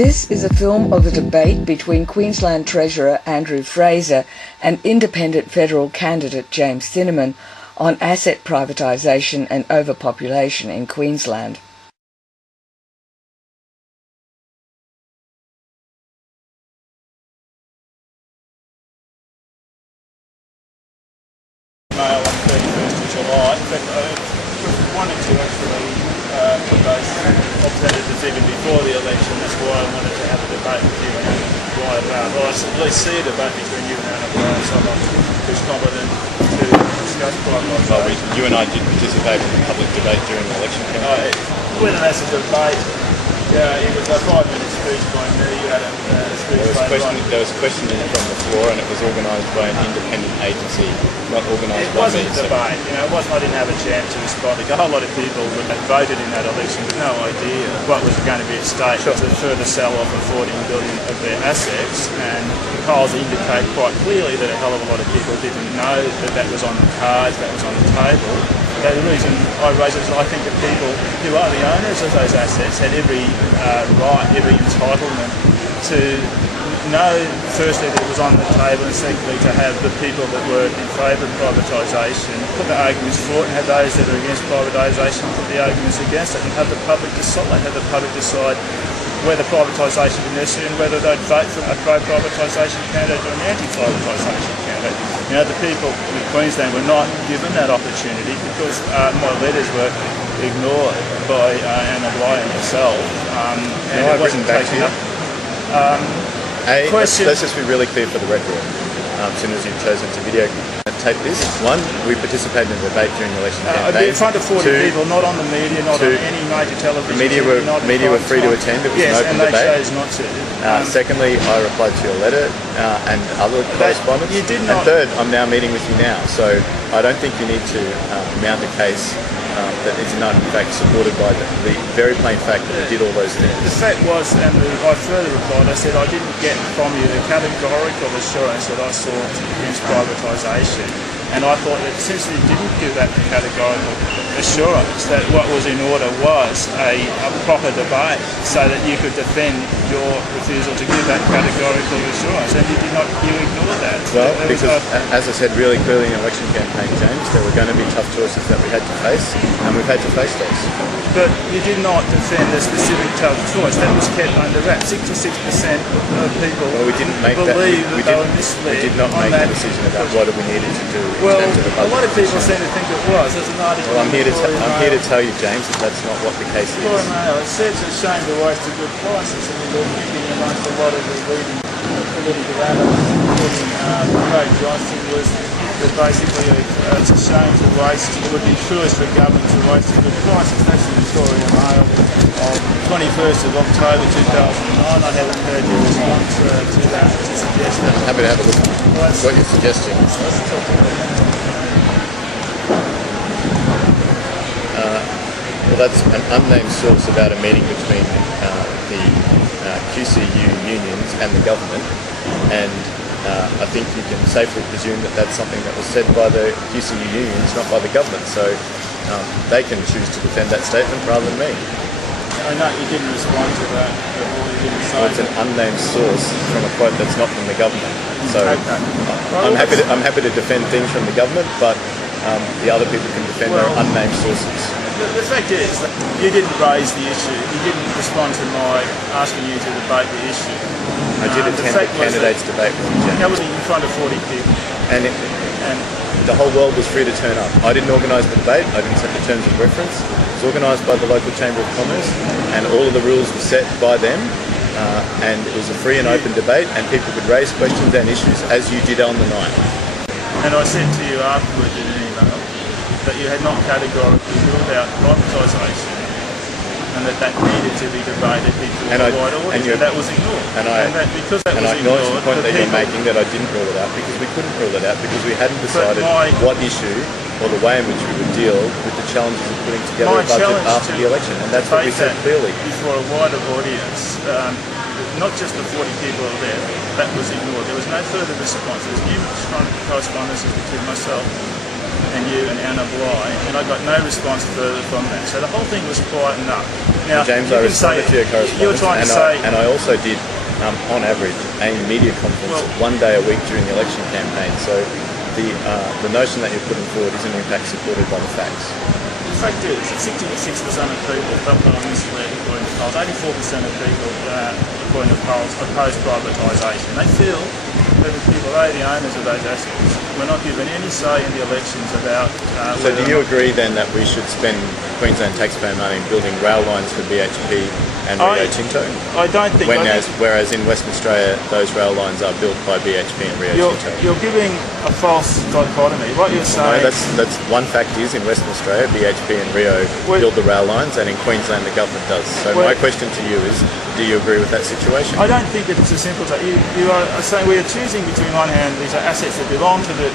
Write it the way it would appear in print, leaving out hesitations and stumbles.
This is a film of a debate between Queensland Treasurer Andrew Fraser and independent federal candidate James Sinnamon on asset privatisation and overpopulation in Queensland. Mail on 31st of July. In fact, I wanted to actually put those alternatives even before the election. That's why I wanted to have a debate with you and why about. Well, I at least see a debate between you and Anna Brown, someone who's competent to discuss privatisation. Well, you and I did participate in the public debate during the election campaign. Whether that's a debate, it was a 5-minute speech by me. You had a speech there was questioning from the floor, and it was organised by an independent agency, not organised by me. It wasn't a debate. I didn't have a chance to respond. A whole lot of people that voted in that election with no idea what was going to be at stake. Sure. It was a further sell-off of $14 billion of their assets, and the polls indicate quite clearly that a hell of a lot of people didn't know that that was on the cards, that was on the table. The reason I raise it is I think the people who are the owners of those assets had every right, every entitlement to know, firstly, that it was on the table, and secondly, to have the people that were in favour of privatisation put the arguments for it, and have those that are against privatisation put the arguments against it, and have the public decide whether privatisation is necessary and whether they'd vote for a pro-privatisation candidate or an anti-privatisation candidate. The people in Queensland were not given that opportunity because my letters were ignored by Anna Bligh and herself. And it wasn't taken up. Let's just be really clear for the record, as soon as you've chosen to videotape this. One, we participated in the debate during the election campaign. In front of 40 people, not on the media, not on any major television. The media were free to attend. It was an open debate. Yes, and they chose not to. Secondly, I replied to your letter and other correspondence. You did not. And third, I'm now meeting with you now. So I don't think you need to mount a case that is not in fact supported by the very plain fact that we did all those things. The fact was, and I further replied, I said I didn't get from you the categorical assurance that I sought against privatisation. And I thought that since you didn't give that categorical assurance, that what was in order was a proper debate so that you could defend your refusal to give that categorical assurance, and you ignored that. Well, because as I said really clearly in the election campaign, James, there were going to be tough choices that we had to face, and we've had to face those. But you did not defend a specific tough choice. That was kept under wraps. 66% of people believe that they were misled. We did not make the decision about what we needed to do. Well, a lot of people seem to think it was. There's an article. Well, I'm here to tell you, James, that that's not what the case is. Glory Mail, it says it's a shame to waste a good crisis, and we're thinking amongst a lot of the leading political analysts, including Craig Johnson, was that basically it's a shame to waste. It would be foolish for government to waste a good crisis. That's the Victoria Mail of 21st of October 2009. I haven't heard your response to that, to suggest that. I'm happy to have a look at what you're suggesting. Let's talk about that. Well, that's an unnamed source about a meeting between the QCU unions and the government, and I think you can safely presume that that's something that was said by the QCU unions, not by the government, so they can choose to defend that statement rather than me. I know you didn't respond to that, but you didn't say. Well, it's an unnamed source from a quote that's not from the government, so okay. I'm happy to defend things from the government, but the other people can defend their unnamed sources. The fact is that you didn't raise the issue. You didn't respond to my asking you to debate the issue. I did attend the candidates' debate with you, James. That was in front of 40 people. And the whole world was free to turn up. I didn't organise the debate. I didn't set the terms of reference. It was organised by the local Chamber of Commerce, and all of the rules were set by them. And it was a free and open debate, and people could raise questions and issues as you did on the night. And I said to you afterwards in an email that you had not categorically ruled out privatisation, and that needed to be debated before the wide audience, and that was ignored. And I acknowledge the point that you're making, that I didn't rule it out because we couldn't rule it out because we hadn't decided what issue or the way in which we would deal with the challenges of putting together a budget after the election, and that's what we said clearly. Before a wider audience, not just the 40 people there, that was ignored. There was no further response. There was numerous correspondences between myself and you and Anna Bligh, and I got no response further from that. So the whole thing was quiet enough. Now, James, you I can say- responded to your correspondence, you're trying to say- and I also did, on average, a media conference one day a week during the election campaign. So the notion that you're putting forward isn't in fact supported by the facts. The fact is that 66% of people felt that on this led according to polls. 84% of people, according to polls, oppose privatisation. They feel that the people, they are the owners of those assets. We're not given any say in the elections about... So do you agree then that we should spend Queensland taxpayer money building rail lines for BHP and Rio Tinto? I don't think... Whereas in Western Australia, those rail lines are built by BHP and Rio Tinto. You're giving a false dichotomy. What you're saying... No, that's one fact is in Western Australia, BHP and Rio build the rail lines, and in Queensland the government does. So my question to you is, do you agree with that situation? I don't think that it's as simple as that. You are saying we are choosing between one hand, these are assets that belong to the